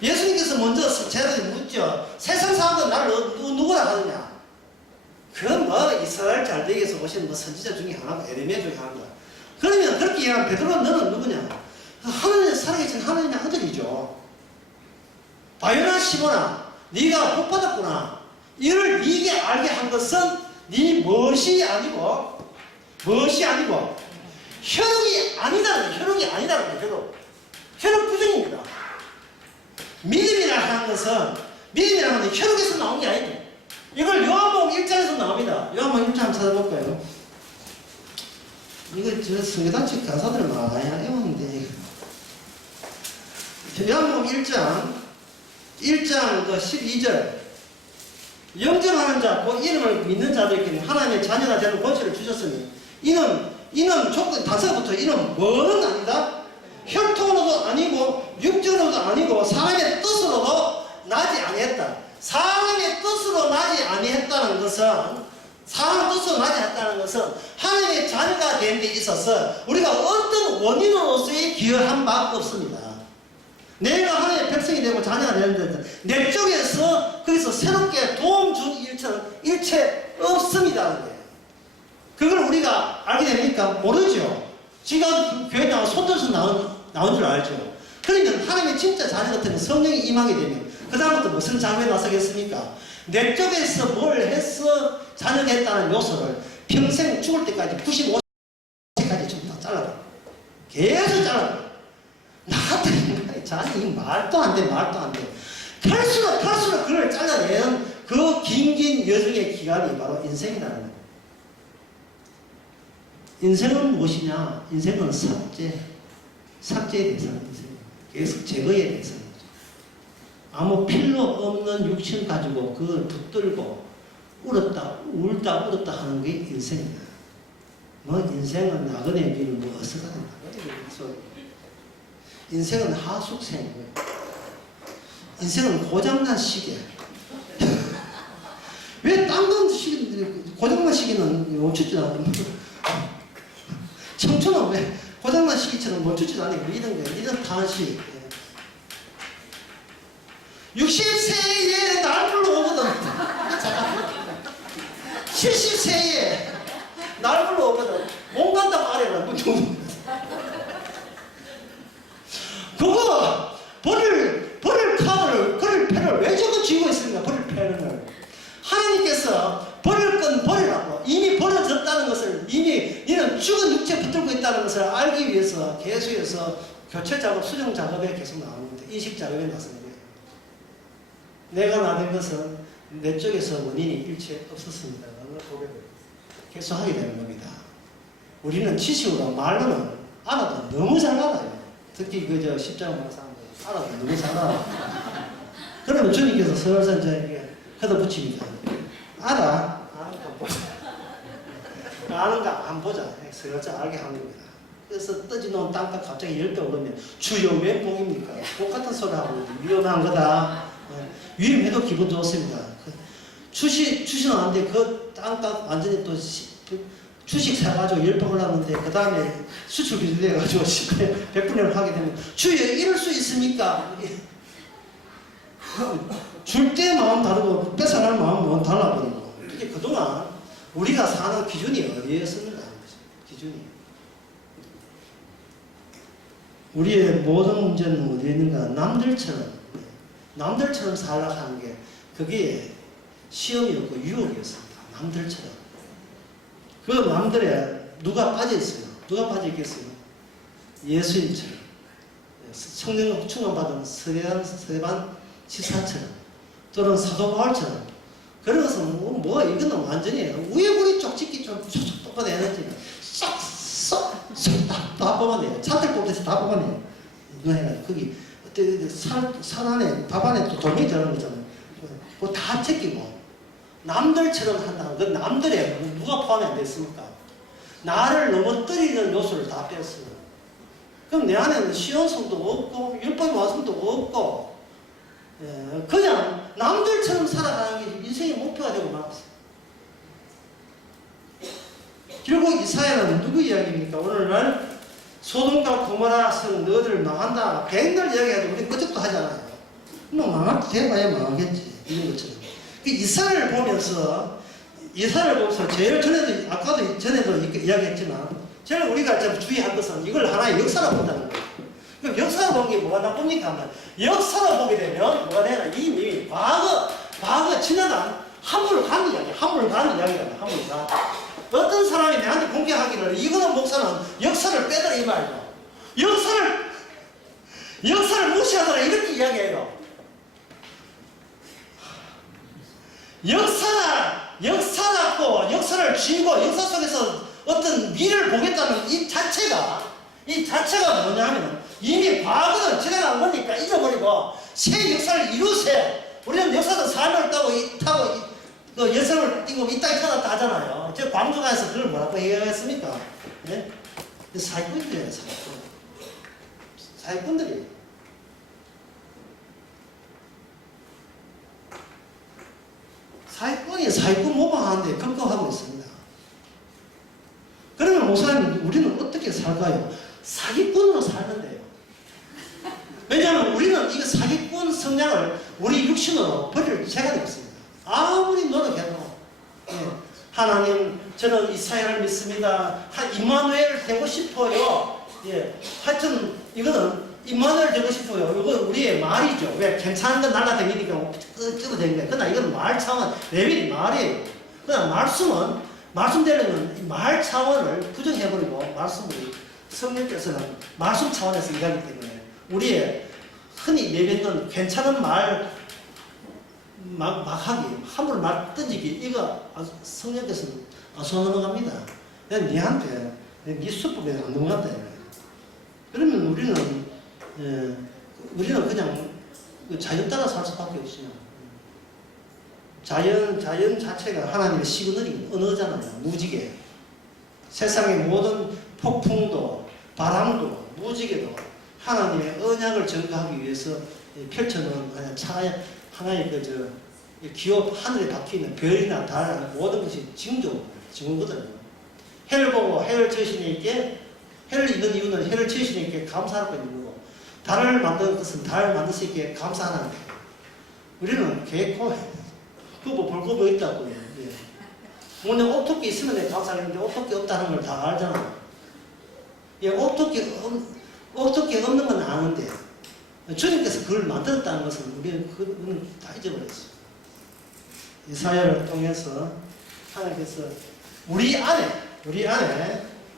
예수님께서 먼저 제자들이 묻죠. 세상 사람들 나를 누구라 하느냐. 그건 이스라엘 잘되기에서 오신 선지자 중에 하나가 에레미야 중에 하나가. 그러면 그렇게 얘기하면 베드로는 너는 누구냐? 하나님 살아계신 하나님의 아들이죠. 바요나 시몬아 네가 복받았구나. 이를 네게 알게 한 것은 네 멋이 아니고 혈육이 아니다는 거예요. 혈육 부정입니다. 믿음이라 하는 것은 믿음이라는 건 혈육에서 나온 게 아니죠. 이걸 요한복음 1장에서 나옵니다. 요한복음 1장 한번 찾아볼까요? 이거 저 성교단체 가사들 많이 외웠는데 요한복음 1장 그 12절 영접하는 자, 그 이름을 믿는 자들에게는 하나님의 자녀가 되는 권세를 주셨으니 이는 조건 다서부터 이는 뭐는 아니다. 혈통으로도 아니고 육정으로도 아니고 사람의 뜻으로도 나지 아니했다. 사람의 뜻으로 나지 아니했다는 것은 하나님의 자녀가 된 데 있어서 우리가 어떤 원인으로서의 기여한 바 없습니다. 내가 하나님의 백성이 되고 자녀가 되는데 내 쪽에서 거기서 새롭게 도움 준 일체 없습니다. 그걸 우리가 알게 됩니까? 모르죠. 지금 교회 나와 손들어서 나온 줄 알죠. 그러면 하나님의 진짜 자녀 같은 성령이 임하게 되면 그 다음부터 무슨 장면이 나서겠습니까? 내 쪽에서 뭘 해서 자녀가 됐다는 요소를 평생 죽을 때까지 95세까지 좀 다 잘라라. 계속 잘라라. 나 같은 인간의 자녀이 말도 안 돼. 갈수록 그걸 잘라내는 그 긴 여정의 기간이 바로 인생이라는 거예요. 인생은 무엇이냐? 인생은 삭제에 대해서는 인생이에요. 계속 제거에 대해서는 거죠. 아무 필요 없는 육신 가지고 그걸 붙들고 울었다 하는 게 인생이다. 인생은 나그네 비는 어서가 된다. 인생은 하숙생이고요. 인생은 고장난 시계. 왜 딴 건 고장난 시계는 멈추지도 않는 청춘은 왜 고장난 시기처럼 멈추지도 않고 이런 탄식. 60세에 날 불러오거든. 70세에 날 불러오거든. 못 간다 말해라. 그거 버릴 패를 왜 저거 쥐고 있습니까? 버릴 패를. 하나님께서 버릴 건 버리라고 이미 버려졌다는 것을 이미 이는 죽은 육체 붙들고 있다는 것을 알기 위해서 계속해서 교체 작업, 수정 작업에 계속 나오는데 인식 작업에 나서는 거예요. 내가 나된 것은 내 쪽에서 원인이 일체 없었습니다. 고백을 계속 하게 되는 겁니다. 우리는 지식으로 말로는 알아도 너무 잘 알아요. 특히 그저 십자가 보는 사람들 알아도 너무 잘 알아. 그러면 주님께서 설설 저에게 걷어붙입니다. 알아? 아는 거 안 보자. 설설 알게 하는 겁니다. 그래서 떠지 놓은 땅값 갑자기 10배 오르면 주여 왜 복입니까? 똑같은 소리 하고 위험한 거다. 위험해도 기분 좋습니다. 주식은 안 돼. 그 땅값 완전히 또 주식 사가지고 10배 올랐는데 그 다음에 수출 규제돼가지고 100분의 1을 하게 되면 주여 이럴 수 있습니까? 줄 때 마음 다르고 뺏어갈 마음은 달라버리고 이게 그동안 우리가 사는 기준이 어디였습니까? 기준이 우리의 모든 문제는 어디에 있는가? 남들처럼 살라고 하는 게 그게 시험이었고 유혹이었습니다. 남들처럼 그 남들에 누가 빠져있어요? 누가 빠져있겠어요? 예수님처럼 성령 충만받은 스데반 지사처럼 또는 사도 바울처럼 그런 것은 뭐 이거는 완전히 우여곡이 쪽집기 좀 촉촉 뽑아내야지 쏙쏙쏙다 뽑아내요. 차들 뽑듯이 다 뽑아내요. 이거 해가지고 거기 살 안에 밥 안에 또 돌멩이 들어가는 거잖아요. 그거 다 제끼고 남들처럼 한다는 그 남들에 누가 포함이 안 됐습니까? 나를 넘어뜨리는 요소를 다 뺐어요. 그럼 내 안에는 시온성도 없고 율법의 완성도 없고 그냥 남들처럼 살아가는 게 인생의 목표가 되고 말았어요. 결국 이사야는 누구 이야기입니까? 오늘날 소돔과 고모라 성 너희들 망한다. 백날 이야기해도 우리 끄적도 하잖아요. 뭐 망할 때 돼봐야 망하겠지. 이런 것처럼. 이사야를 보면서 제일 전에도 아까도 전에도 이야기했지만 제일 우리가 좀 주의할 것은 이걸 하나의 역사로 본다는 거예요. 그럼 역사로 보는 게 뭐가 나쁩니까? 하면 역사로 보게 되면 뭐가 되나? 이미 과거 지나간 한물간 이야기, 한물간 이야기다. 한물간. 어떤 사람이 내한테 공격하기를 이거는 목사는 역사를 빼더라 이 말이죠. 역사를 무시하더라 이렇게 이야기해요. 역사라고 역사를 쥐고 역사 속에서 어떤 미래를 보겠다는 이 자체가 뭐냐면 이미 과거는 지나간 거니까 잊어버리고 새 역사를 이루세요. 우리는 역사도 삶을 타고 그 여성을 띄고 이 땅에 태어났다 하잖아요. 저 광주가에서 그걸 뭐라고 얘기했습니까? 네? 사기꾼들이에요. 사기꾼들이. 사기꾼 모방하는데 급급하고 있습니다. 그러면 목사님 우리는 어떻게 살까요? 사기꾼으로 살는데요. 왜냐하면 우리는 이 사기꾼 성향을 우리 육신으로 버릴 시간이 없습니다. 아무리 노력해도 하나님 저는 이사야를 믿습니다. 임마누엘 되고 싶어요. 하여튼 이거는 임마누엘 되고 싶어요. 이건 우리의 말이죠. 왜 괜찮은 건 날라다니니까 뜯어대는 거예요. 그러나 이건 말 차원 레벨이 말이에요. 그러나 말씀대로는 말 차원을 부정해버리고 말씀을 성령께서는 말씀 차원에서 일하기 때문에 우리의 흔히 내뱉는 괜찮은 말 막 하기, 함부로 말 던지기 이거 성령께서는 손 넘어갑니다. 내가 니한테 니 수법에 안 넘어간다. 그러면 우리는 그냥 자연 따라 살 수밖에 없어요. 자연 자체가 하나님의 시그널이 언어잖아요. 무지개. 세상의 모든 폭풍도 바람도 무지개도 하나님의 언약을 증거하기 위해서 펼쳐놓은 하나의 기업 하늘에 박혀있는 별이나 달 모든 것이 징조거든요. 해를 보고 해를 지으시니께 해를 잇는 이유는 해를 지으시니께 감사할 건 이유고 달을 만드는 것은 달을 만들 수 있게 감사하는 거예요. 우리는 개코 볼거뭐 있다고요. 오늘 오토끼 있으면 내가 감사하는데 오토끼 없다는 걸 다 알잖아요. 오토끼 없는 건 아는데 주님께서 그걸 만들었다는 것은 우리는 그건 다 잊어버렸어요. 이사야를 통해서 하나님께서 우리 안에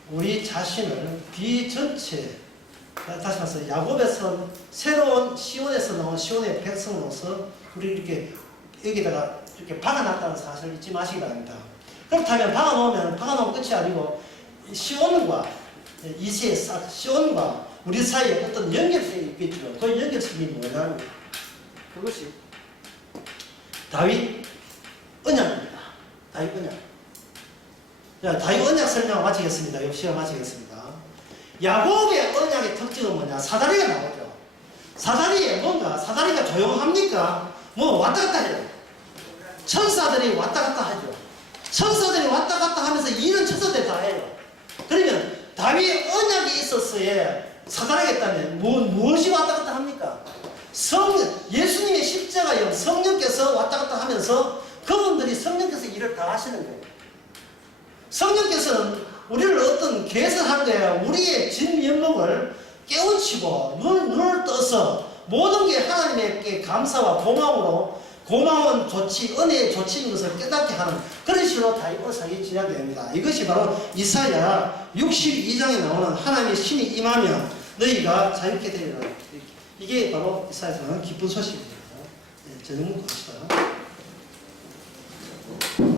우리 자신을 비전체 다시 말해서 야곱에서 새로운 시온에서 나온 시온의 백성으로서 우리 이렇게 여기다가 이렇게 박아놨다는 사실을 잊지 마시기 바랍니다. 그렇다면 박아놓으면 끝이 아니고 시온과 우리 사이에 어떤 연결성이 있겠죠. 그 연결성이 뭐냐면 그것이 다윗 언약입니다. 다윗 언약. 다윗 언약 설명 마치겠습니다. 시간 마치겠습니다. 야곱의 언약의 특징은 뭐냐? 사다리가 나오죠. 사다리에 뭔가, 사다리가 조용합니까? 뭐 왔다 갔다 해요. 천사들이 왔다 갔다 하죠. 천사들이 왔다 갔다 하면서 일은 천사들이 다 해요. 그러면 다윗 언약이 있었어에 사다리가 있다면 무엇이 왔다 갔다 합니까? 예수님의 십자가형 성령께서 왔다 갔다 하면서 그분들이 성령께서 일을 다 하시는 거예요. 성령께서는 우리를 어떤 개선한 거예요. 우리의 진면목을 깨우치고 눈을 떠서 모든 게 하나님께 감사와 고마움으로 고마운 조치, 은혜의 조치인 것을 깨닫게 하는 그런 식으로 다윗 언약이 진행이 됩니다. 이것이 바로 이사야 62장에 나오는 하나님의 신이 임하면 너희가 자유케 되리라. 이게 바로 이사야에서 나오는 기쁜 소식입니다. 네, 저녁 먹고 갑시다.